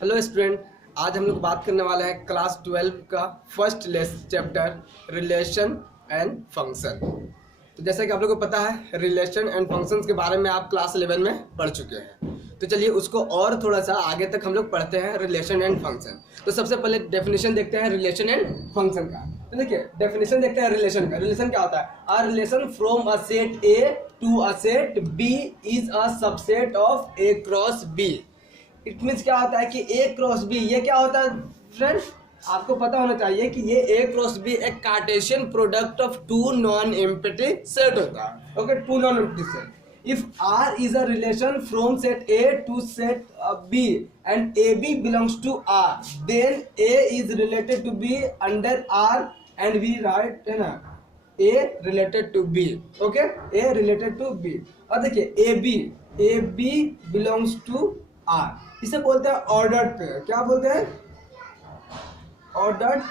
Hello student, आज हम लोग बात करने वाले हैं क्लास 12 का first chapter relation and function. तो जैसा कि आप लोगों को पता है, रिलेशन एंड फंक्शंस के बारे में आप क्लास 11 में पढ़ चुके हैं। तो चलिए उसको और थोड़ा सा आगे तक हम लोग पढ़ते हैं, रिलेशन एंड फंक्शन। तो सबसे पहले डेफिनेशन देखते हैं रिलेशन एंड फंक्शन का। तो देखिए डेफिनेशन देखते हैं रिलेशन का। रिलेशन क्या होता है? A relation from a set A to a set B is a subset of A cross B. It means क्या होता है कि ए क्रॉस बी, ये क्या होता है फ्रेंड्स? आपको पता होना चाहिए कि ये ए क्रॉस बी एक Cartesian product of two non empty set होता है। Okay, two non empty set. If R is a relation from set A to set B and A B belongs to R, then A is related to B under R and we write है ना A related to B. Okay, A related to B. और देखिए A B belongs to R, इसे बोलते हैं ordered pair. क्या बोलते हैं? Ordered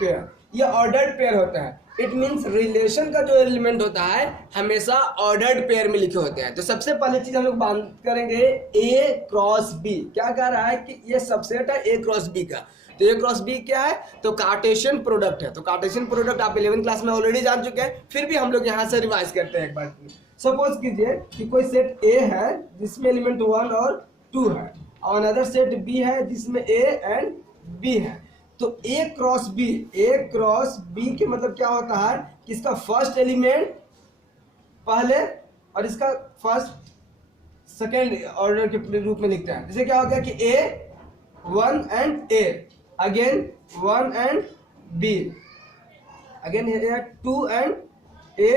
pair. ये ऑर्डर्ड पेयर होता है। इट मीन्स रिलेशन का जो एलिमेंट होता है हमेशा ऑर्डर्ड पेयर में लिखे होते हैं। तो सबसे पहले चीज हम लोग बात करेंगे ए क्रॉस बी। क्या कह रहा है कि ये सबसेट है ए क्रॉस बी का। तो ए क्रॉस बी क्या है? तो कार्टेशियन प्रोडक्ट है। तो कार्टेशियन प्रोडक्ट आप 11वीं क्लास में ऑलरेडी जान चुके हैं, फिर भी हम लोग यहाँ से रिवाइज करते हैं एक बार। सपोज कीजिए कि कोई सेट ए है जिसमें एलिमेंट 1 और 2 है, और अनदर सेट बी है जिसमें ए एंड बी है। तो ए क्रॉस बी के मतलब क्या होता है कि इसका फर्स्ट एलिमेंट पहले और इसका फर्स्ट सेकेंड ऑर्डर के रूप में लिखते हैं। जैसे क्या हो गया कि A 1 and A, again 1 and B, again 2 and A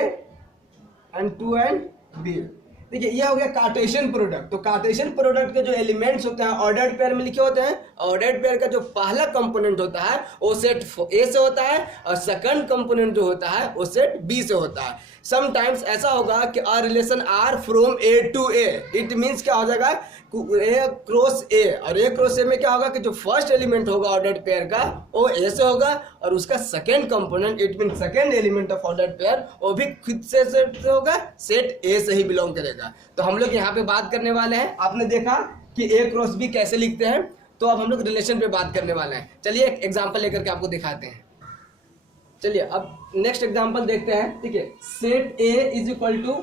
and 2 and B. देखिए ये हो गया कार्टेशियन प्रोडक्ट। तो कार्टेशियन प्रोडक्ट के जो एलिमेंट्स होते हैं ऑर्डर्ड पेयर में लिखे होते हैं। ऑर्डर्ड पेयर का जो पहला कंपोनेंट होता है वो सेट ए से होता है, और सेकंड कंपोनेंट जो होता है वो सेट बी से होता है। समटाइम्स ऐसा होगा कि a relation R from A to A, it means क्या हो जाएगा ए क्रॉस ए, और ए क्रॉस ए में क्या होगा कि जो फर्स्ट एलिमेंट होगा ऑर्डर्ड पेयर का वो ए से होगा, और उसका second component it mean second element of ordered pair वो भी खुद से होगा, सेट ए से ही बिलोंग करेगा। तो हम लोग यहाँ पे बात करने वाले हैं, आपने देखा कि ए क्रॉस बी कैसे लिखते हैं, तो अब हम लोग रिलेशन पे बात करने वाले हैं। चलिए एक एग्जाम्पल लेकर के आपको दिखाते हैं। चलिए अब नेक्स्ट एग्जांपल देखते हैं। ठीक है, set A is equal to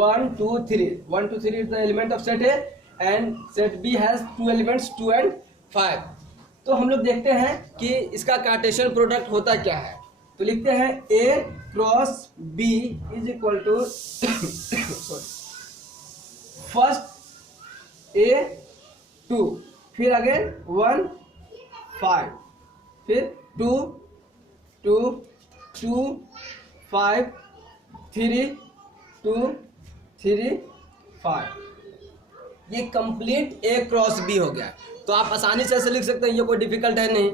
1 2 3। 1 2 3 is the element of set A and set B has 2 elements 2 and 5। तो हम लोग देखते हैं कि इसका कार्टेशियन प्रोडक्ट होता क्या है। तो लिखते हैं A cross B is equal to first A 2, फिर अगेन 1 5, फिर 2 2 2 5 3 2 3 5। ये कंप्लीट ए क्रॉस बी हो गया। तो आप आसानी से ऐसे लिख सकते हैं, ये कोई डिफिकल्ट है नहीं।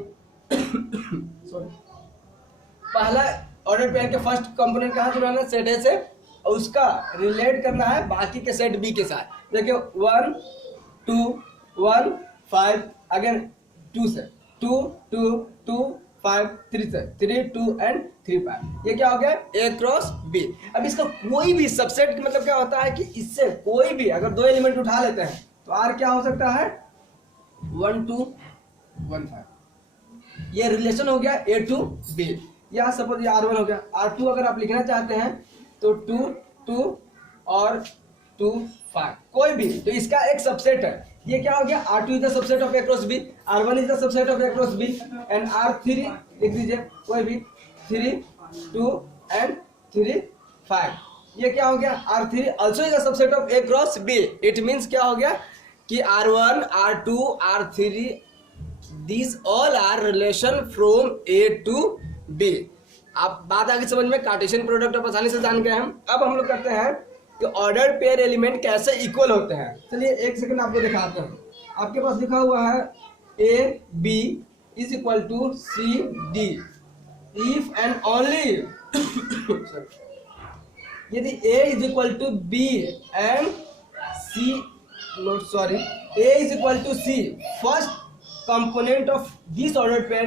पहला ऑर्डर पेयर के फर्स्ट कंपोनेंट कहाँ से बनाना है? सेट ए से, और उसका रिलेट करना है बाकी के सेट बी के साथ। देखिए 1 2 1 5, अगेन 2 से 2 2 2 5 3 से 3 2 एंड 3 5। ये क्या हो गया? ए क्रॉस बी। अब इसका कोई भी सबसेट मतलब क्या होता है कि इससे कोई भी अगर 2 एलिमेंट उठा लेते हैं तो आर क्या हो सकता है? 1 2 1 5। ये रिलेशन हो गया ए टू बी। या सपोज ये R1 हो गया। R2 अगर आप लिखना चाहते हैं तो 2 2 और 2 5, कोई भी, तो इसका एक सबसेट है। ये क्या हो गया? R2 is the subset of A cross B, R1 is the subset of A cross B, and R3 लिख दीजिए कोई भी, 3 2 एंड 3 5। ये क्या हो गया? R3 also is the subset of A cross B. It means क्या हो गया कि R1 R2 R3 these all are relation from A to B। आप बात आगे समझ में, कार्टेशियन प्रोडक्ट आप आसानी से जान गए हम। अब हम लोग करते हैं कि ऑर्डर पेयर एलिमेंट कैसे इक्वल होते हैं। चलिए एक सेकंड आपको दिखाते हैं। आपके पास लिखा हुआ है A B is equal to C D if and only यदि A is equal to B and C A is equal to C, first component of this ordered pair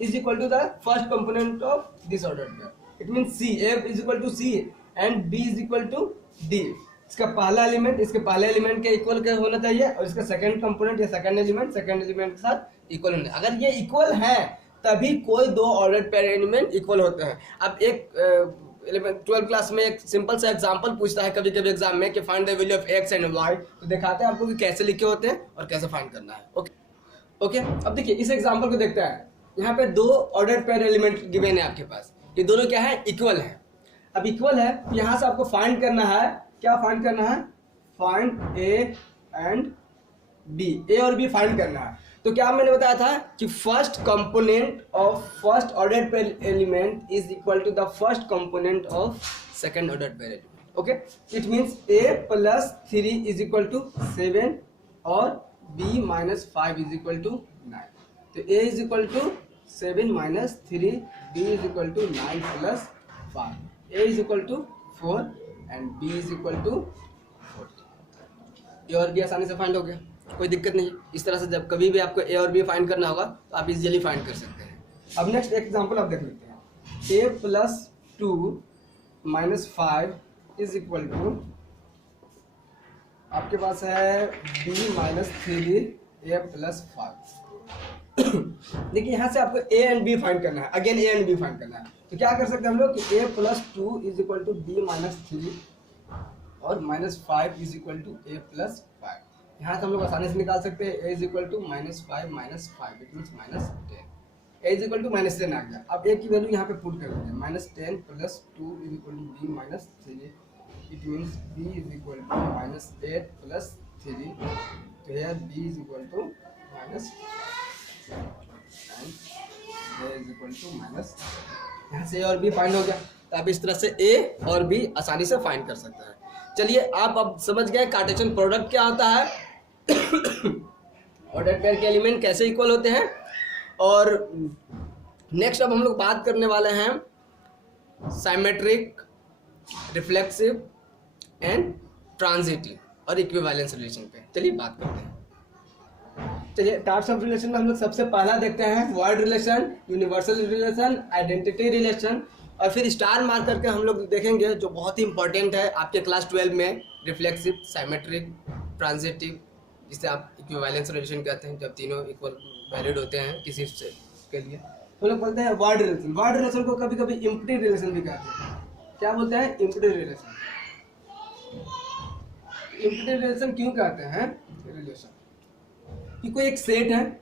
is equal to the first component of this ordered pair. It means C, A is equal to C and B is equal to D. इसका पहला element इसके पहले element के equal का होना चाहिए और इसका सेकंड कंपोनेंट या सेकंड एलिमेंट के साथ इक्वल होना चाहिए। अगर ये इक्वल है तभी कोई दो ऑर्डर्ड पेयर एलिमेंट इक्वल होते हैं। अब एक 12th क्लास में एक सिंपल सा एग्जांपल पूछता है कभी कभी एग्जाम में कि find the value of x and y, तो दिखाते हैं आपको कि कैसे लिखे होते हैं और कैसे फाइंड करना है। ओके अब देखिए इस एग्जांपल को देखते हैं। यहाँ पे दो ऑर्डर्ड पेयर एलिमेंट गिवन है आपके पास, ये दोनों क्या है, इक्वल है। अब इक्वल है यहाँ से आपको फाइंड करना है, क्या फाइंड करना है, फाइंड ए एंड बी, ए और बी फाइंड करना है। तो क्या मैंने बताया था कि first component of first ordered pair element is equal to the first component of second ordered pair element. Okay, it means a + 3 is equal to 7 और b - 5 इज इक्वल टू 9। तो a is equal to 7 - 3, b is equal to 9 + 5, a is equal to 4 and b is equal to 40। ये और भी आसानी से find हो गया, कोई दिक्कत नहीं। इस तरह से जब कभी भी आपको ए और बी फाइंड करना होगा तो आप इजीली फाइंड कर सकते हैं। अब नेक्स्ट एग्जांपल आप देख लेते हैं। a + 2 - 5 इज इक्वल टू आपके पास है b - 3 a + 5। देखिए यहाँ से आपको a एंड b फाइंड करना है, again a and b find करना है। तो क्या कर सकते हैं हम लोग कि a + 2 is equal to b - 3 और -5 इज इक्वल टू a + 5। यहाँ से हम लोग आसानी से निकाल सकते हैं a is equal to -5 - 5 it means -10, a is equal to -10 आ गया। अब a की वैल्यू यहाँ पे पुट कर देंगे, -10 + 2 is equal to b - 3 it means b is equal to -8 + 3, तो here b is equal to -7 and a is equal to -, यहाँ से a और b फाइंड हो गया। तो आप इस तरह से a और b आसानी से फाइंड कर सकते हैं। चलिए आप अब समझ गए कार्टेशियन प्रोडक्ट क्या होता है, ऑर्डर्ड पेयर के एलिमेंट कैसे इक्वल होते हैं। और नेक्स्ट अब हम लोग बात करने वाले हैं साइमेट्रिक, रिफ्लेक्सिव एंड ट्रांजिटिव और इक्विवेलेंस रिलेशन पे। चलिए बात करते हैं। चलिए टाइप्स ऑफ रिलेशन में हम लोग सबसे पहला देखते हैं word relation, universal relation, identity relation, और फिर स्टार मार्क करके हम लोग देखेंगे जो बहुत ही इंपॉर्टेंट है आपके क्लास 12 में, रिफ्लेक्सिव, साइमेट्रिक, ट्रांजिटिव, जिसे आप इक्विवेलेंस रिलेशन कहते हैं, जब तीनों इक्वल वैलिड होते हैं किसी से के लिए। तो लोग बोलते हैं वर्ड रिलेशन। वर्ड रिलेशन को कभी कभी इम्प्टी रिलेशन भी कहते हैं। क्या बोलते हैं, इम्प्टी रिलेशन। इम्प्टी रिलेशन क्यों कहते हैं रिलेशन, कि कोई एक सेट है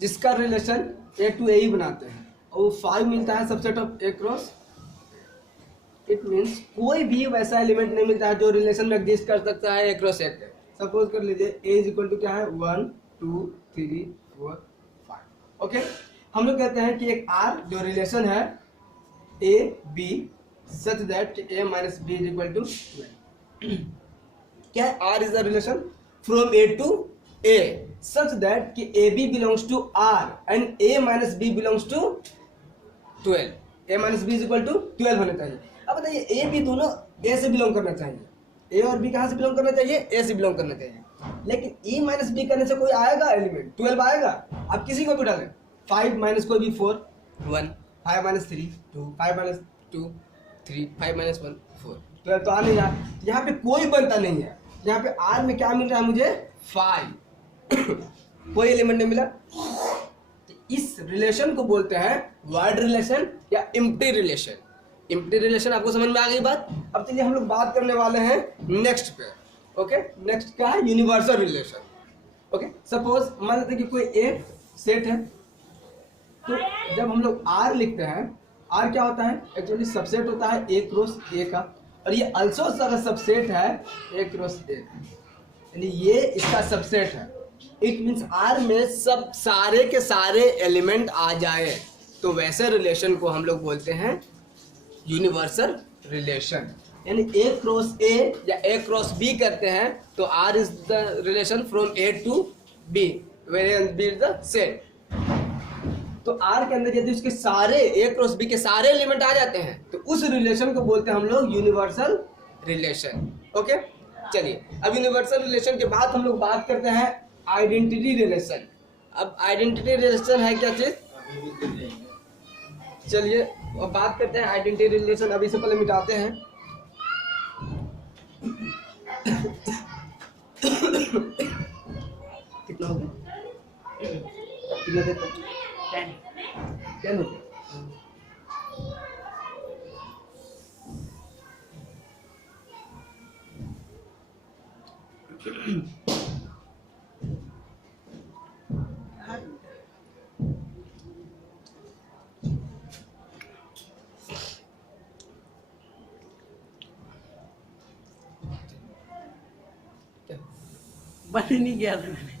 जिसका रिलेशन a to a ही बनाते हैं और वो 5 मिलता है subset of a cross. It means कोई भी वैसा एलिमेंट नहीं मिलता है जो रिलेशन में एग्जिस्ट कर सकता है a क्रॉस a। सपोज कर लीजिए a इज इक्वल टू क्या है, 1 2 3 4 5। ओके, हम लोग कहते हैं कि एक r जो रिलेशन है a b such that a - b is equal to 12। क्या है, r is the relation from a to a such that कि ab belongs to r and a - b belongs to 12। a - b is equal to 12 होना चाहिए। अब बताइए a b दोनों a से belong करना चाहिए, a और b कहाँ से बिलोंग करना चाहिए, a से बिलोंग करना चाहिए। लेकिन e - b करने से कोई आएगा एलिमेंट, 12 आएगा। आप किसी को भी डालें, 5 - कोई भी 4 1, 5 - 3 2, 5 - 2 3, 5 - 1 4, 12 तो आ नहीं रहा। यहाँ पे कोई बनता नहीं है। यहाँ पे r में क्या मिल रहा है मुझे, 5 कोई एलिमेंट नहीं मिला। तो इस रिलेशन को बोलते हैं वर्ड रिलेशन या इम्प्टी रिलेशन। इम्प्टी रिलेशन आपको समझ में आ गई बात। अब चलिए हम लोग बात करने वाले हैं नेक्स्ट पे। ओके, नेक्स्ट क्या है, यूनिवर्सल रिलेशन। ओके, सपोज मान लेते हैं कि कोई एक सेट है, तो जब हम लोग r लिखते हैं, r क्या होता है, एक्चुअली सबसेट होता है a क्रॉस a का, और ये अल्सो सबसेट है a क्रॉस a, यानी ये इसका सबसेट है। इट मीन्स r में सब सारे के सारे एलिमेंट आ जाए तो वैसे रिलेशन को हम लोग बोलते हैं यूनिवर्सल रिलेशन। यानी a क्रॉस a या a क्रॉस b करते हैं तो r is the relation from a to b, where b is the set. तो r के अंदर यदि उसके सारे a क्रॉस b के सारे एलिमेंट आ जाते हैं तो उस रिलेशन को बोलते हैं हम लोग यूनिवर्सल रिलेशन। ओके, चलिए अब यूनिवर्सल रिलेशन के बाद हम लोग बात करते हैं आइडेंटिटी रिलेशन। अब आइडेंटिटी रिलेशन है क्या चीज, चलिए अब बात करते हैं आइडेंटिटी रिलेशन। अभी से पहले मिटाते हैं। कितना हो गया? कितना देता है? 10 हो गया। बन नहीं गया था मैंने।